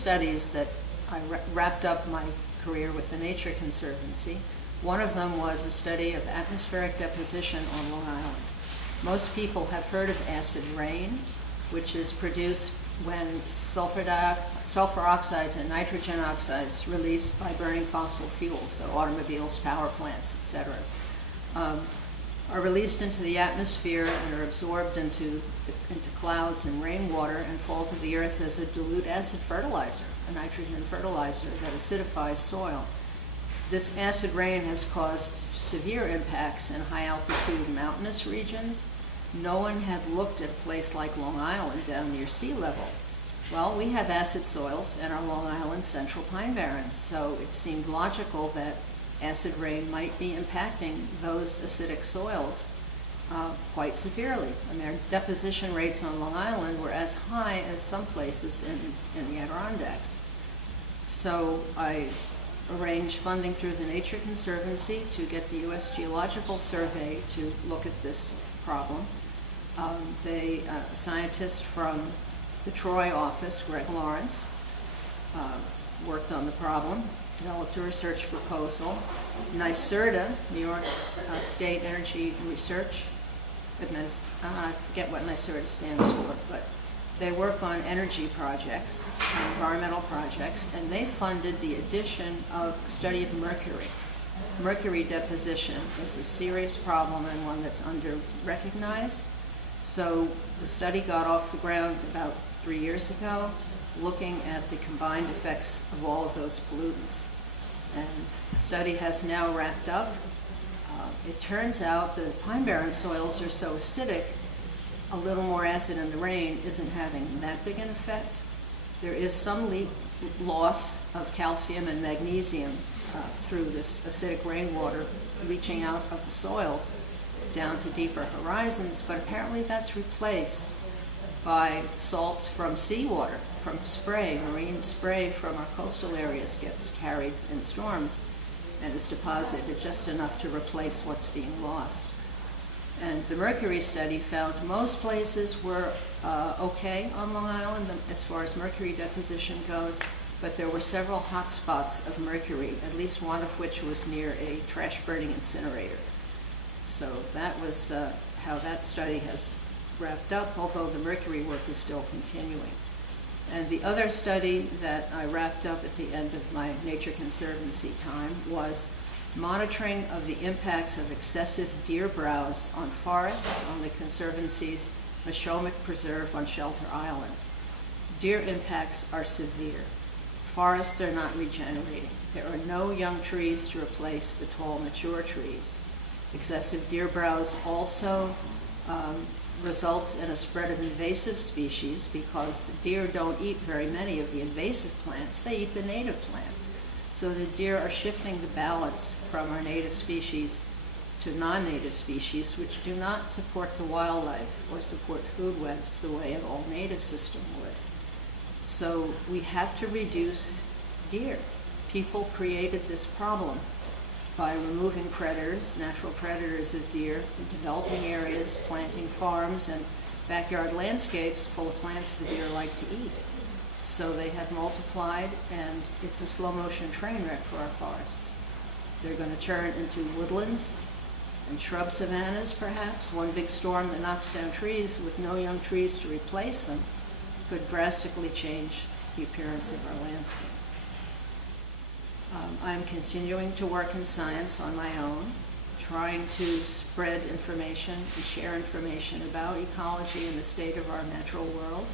studies that I wrapped up my career with the Nature Conservancy. One of them was a study of atmospheric deposition on Long Island. Most people have heard of acid rain, which is produced when sulfur oxides and nitrogen oxides released by burning fossil fuels, so automobiles, power plants, etc., are released into the atmosphere and are absorbed into clouds and rainwater and fall to the earth as a dilute acid fertilizer, a nitrogen fertilizer that acidifies soil. This acid rain has caused severe impacts in high altitude mountainous regions. No one had looked at a place like Long Island down near sea level. Well, we have acid soils in our Long Island Central Pine Barrens, so it seemed logical that acid rain might be impacting those acidic soils quite severely. And their deposition rates on Long Island were as high as some places in the Adirondacks. So I arranged funding through the Nature Conservancy to get the U.S. Geological Survey to look at this problem. A scientist from the Troy office, Greg Lawrence, worked on the problem, developed a research proposal. NYSERDA, New York State Energy Research I forget what NYSERDA stands for, but they work on energy projects, environmental projects, and they funded the addition of a study of mercury. Mercury deposition is a serious problem and one that's under-recognized. So the study got off the ground about 3 years ago, looking at the combined effects of all of those pollutants. And the study has now wrapped up. It turns out the Pine Barren soils are so acidic, a little more acid in the rain isn't having that big an effect. There is some loss of calcium and magnesium through this acidic rainwater leaching out of the soils down to deeper horizons, but apparently that's replaced by salts from seawater, from spray. Marine spray from our coastal areas gets carried in storms and is deposited just enough to replace what's being lost. And the mercury study found most places were okay on Long Island as far as mercury deposition goes, but there were several hot spots of mercury, at least one of which was near a trash burning incinerator. So that was how that study has wrapped up, although the mercury work is still continuing. And the other study that I wrapped up at the end of my Nature Conservancy time was monitoring of the impacts of excessive deer browse on forests on the Conservancy's Mashomic Preserve on Shelter Island. Deer impacts are severe. Forests are not regenerating. There are no young trees to replace the tall, mature trees. Excessive deer browse also results in a spread of invasive species because the deer don't eat very many of the invasive plants. They eat the native plants. So the deer are shifting the balance from our native species to non-native species, which do not support the wildlife or support food webs the way an all-native system would. So we have to reduce deer. People created this problem by removing predators, natural predators of deer, in developing areas, planting farms and backyard landscapes full of plants the deer like to eat. So they have multiplied, and it's a slow motion train wreck for our forests. They're going to turn into woodlands and shrub savannas, perhaps. One big storm that knocks down trees with no young trees to replace them could drastically change the appearance of our landscape. I'm continuing to work in science on my own, trying to spread information and share information about ecology and the state of our natural world.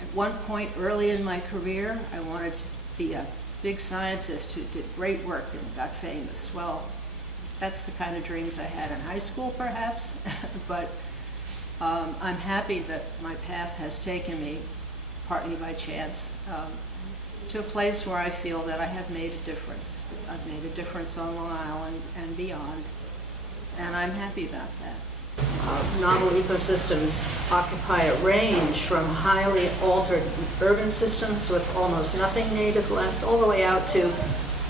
At one point early in my career, I wanted to be a big scientist who did great work and got famous. Well, that's the kind of dreams I had in high school, perhaps, but I'm happy that my path has taken me, partly by chance, to a place where I feel that I have made a difference. I've made a difference on Long Island and beyond, and I'm happy about that. Novel ecosystems occupy a range from highly altered urban systems with almost nothing native left, all the way out to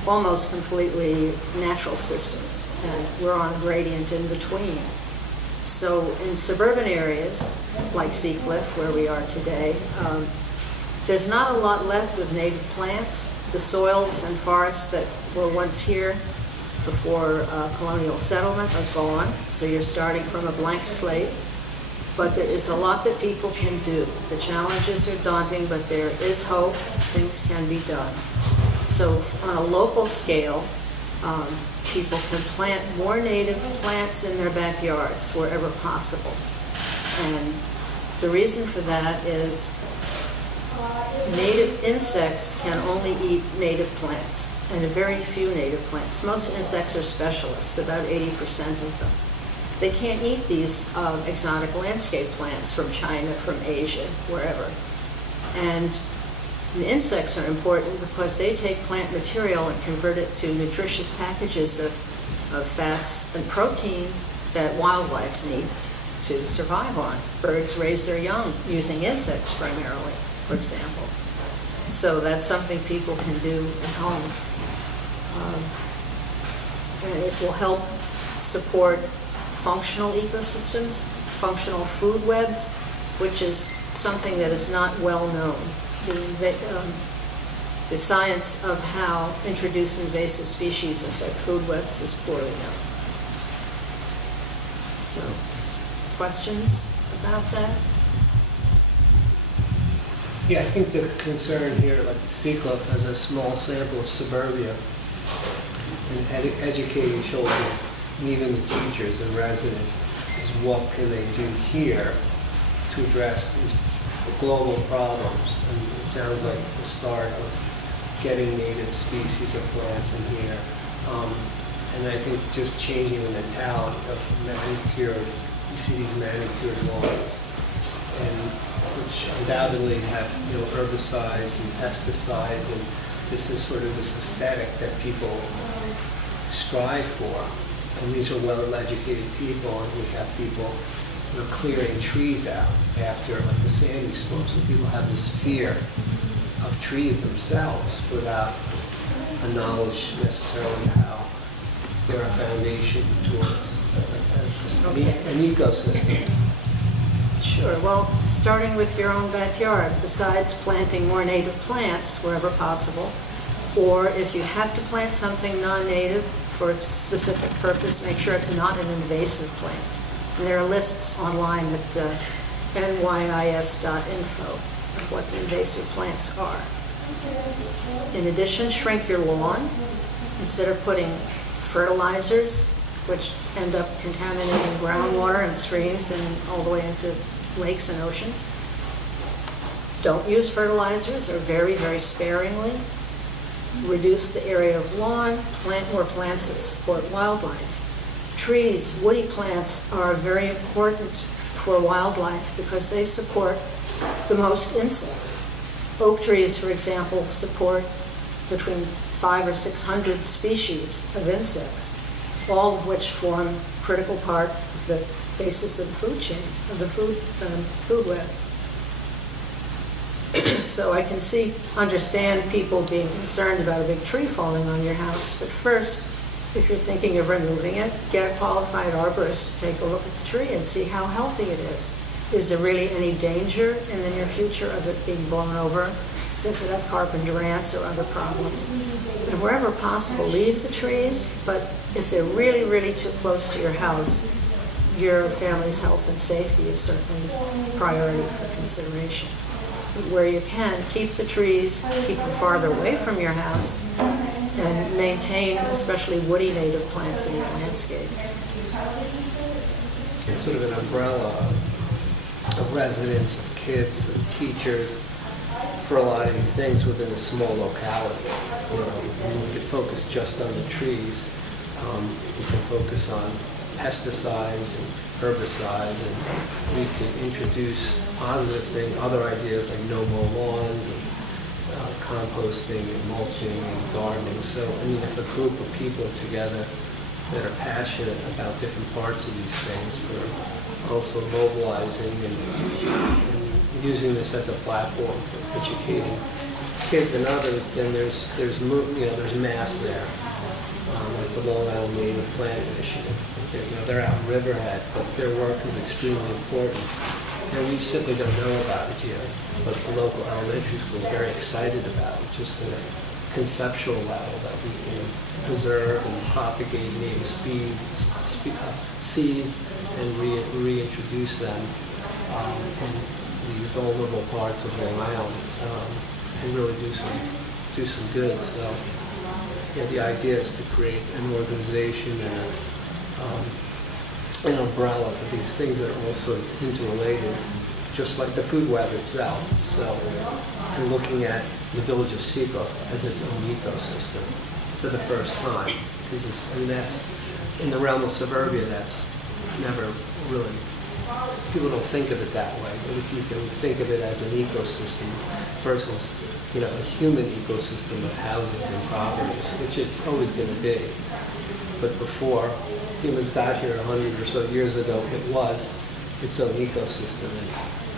almost completely natural systems, and we're on a gradient in between. So in suburban areas, like Seacliff, where we are today, There's not a lot left of native plants. The soils and forests that were once here before colonial settlement are gone, so you're starting from a blank slate. But there is a lot that people can do. The challenges are daunting, but there is hope. Things can be done. So on a local scale, people can plant more native plants in their backyards wherever possible. And the reason for that is native insects can only eat native plants, and a very few native plants. Most insects are specialists, about 80% of them. They can't eat these exotic landscape plants from China, from Asia, wherever. And the insects are important because they take plant material and convert it to nutritious packages of fats and protein that wildlife need to survive on. Birds raise their young using insects primarily, for example. So that's something people can do at home. And it will help support functional ecosystems, functional food webs, which is something that is not well known. The science of how introduced invasive species affect food webs is poorly known. So, questions about that? Yeah, I think the concern here, like Seacliff, has a small sample of suburbia and educating children, and even the teachers and residents, is what can they do here to address these global problems. And it sounds like the start of getting native species of plants in here. And I think just changing the mentality of manicured, you see these manicured lawns, and which undoubtedly have herbicides and pesticides, and this is sort of this aesthetic that people strive for. And these are well-educated people, and we have people clearing trees out after like the Sandy storm. So people have this fear of trees themselves without a knowledge necessarily how they're a foundation towards an ecosystem. Sure. Well, starting with your own backyard, besides planting more native plants wherever possible, or if you have to plant something non-native for a specific purpose, make sure it's not an invasive plant. And there are lists online at nys.info of what the invasive plants are. In addition, shrink your lawn. Instead of putting fertilizers, which end up contaminating groundwater and streams and all the way into lakes and oceans. Don't use fertilizers, or very, very sparingly. Reduce the area of lawn, plant more plants that support wildlife. Trees, woody plants are very important for wildlife because they support the most insects. Oak trees, for example, support between 500 or 600 species of insects, all of which form a critical part of the basis of the food chain, of the food web. So I can understand people being concerned about a big tree falling on your house, but first, if you're thinking of removing it, get a qualified arborist to take a look at the tree and see how healthy it is. Is there really any danger in the near future of it being blown over? Does it have carpenter ants or other problems? And wherever possible, leave the trees, but if they're really, really too close to your house, your family's health and safety is certainly a priority for consideration. But where you can, keep the trees, keep them farther away from your house, and maintain especially woody native plants in your landscapes. It's sort of an umbrella of residents, of kids, of teachers, for a lot of these things within a small locality. And we could focus just on the trees. We can focus on pesticides and herbicides, and we could introduce positive things, other ideas like no-mow lawns, and composting and mulching and gardening. So, I mean, if a group of people are together that are passionate about different parts of these things, we're also mobilizing and using this as a platform for educating kids and others. Then there's mass there, like the Long Island Native Plant Initiative. They're out in Riverhead, but their work is extremely important. And we simply don't know about it here, but the local elementary school is very excited about it, just at a conceptual level, that we can preserve and propagate native seeds and reintroduce them in the vulnerable parts of Long Island, and really do some good. So, the idea is to create an organization and an umbrella for these things that are also interrelated, just like the food web itself. So, and looking at the village of Seacliff as its own ecosystem for the first time, and that's in the realm of suburbia. That's never really, people don't think of it that way. But if you can think of it as an ecosystem versus, a human ecosystem of houses and properties, which it's always going to be. But before humans got here 100 or so years ago, it was its own ecosystem, and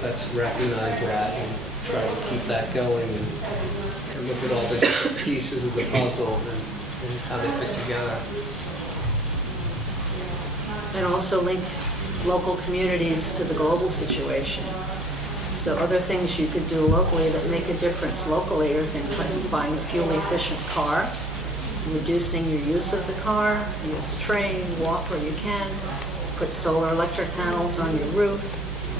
let's recognize that and try to keep that going and look at all the different pieces of the puzzle and how they fit together. And also link local communities to the global situation. So other things you could do locally that make a difference locally are things like buying a fuel-efficient car, reducing your use of the car, use the train, walk where you can, put solar electric panels on your roof.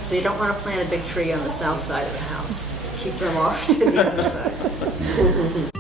So you don't want to plant a big tree on the south side of the house. Keep them off to the other side.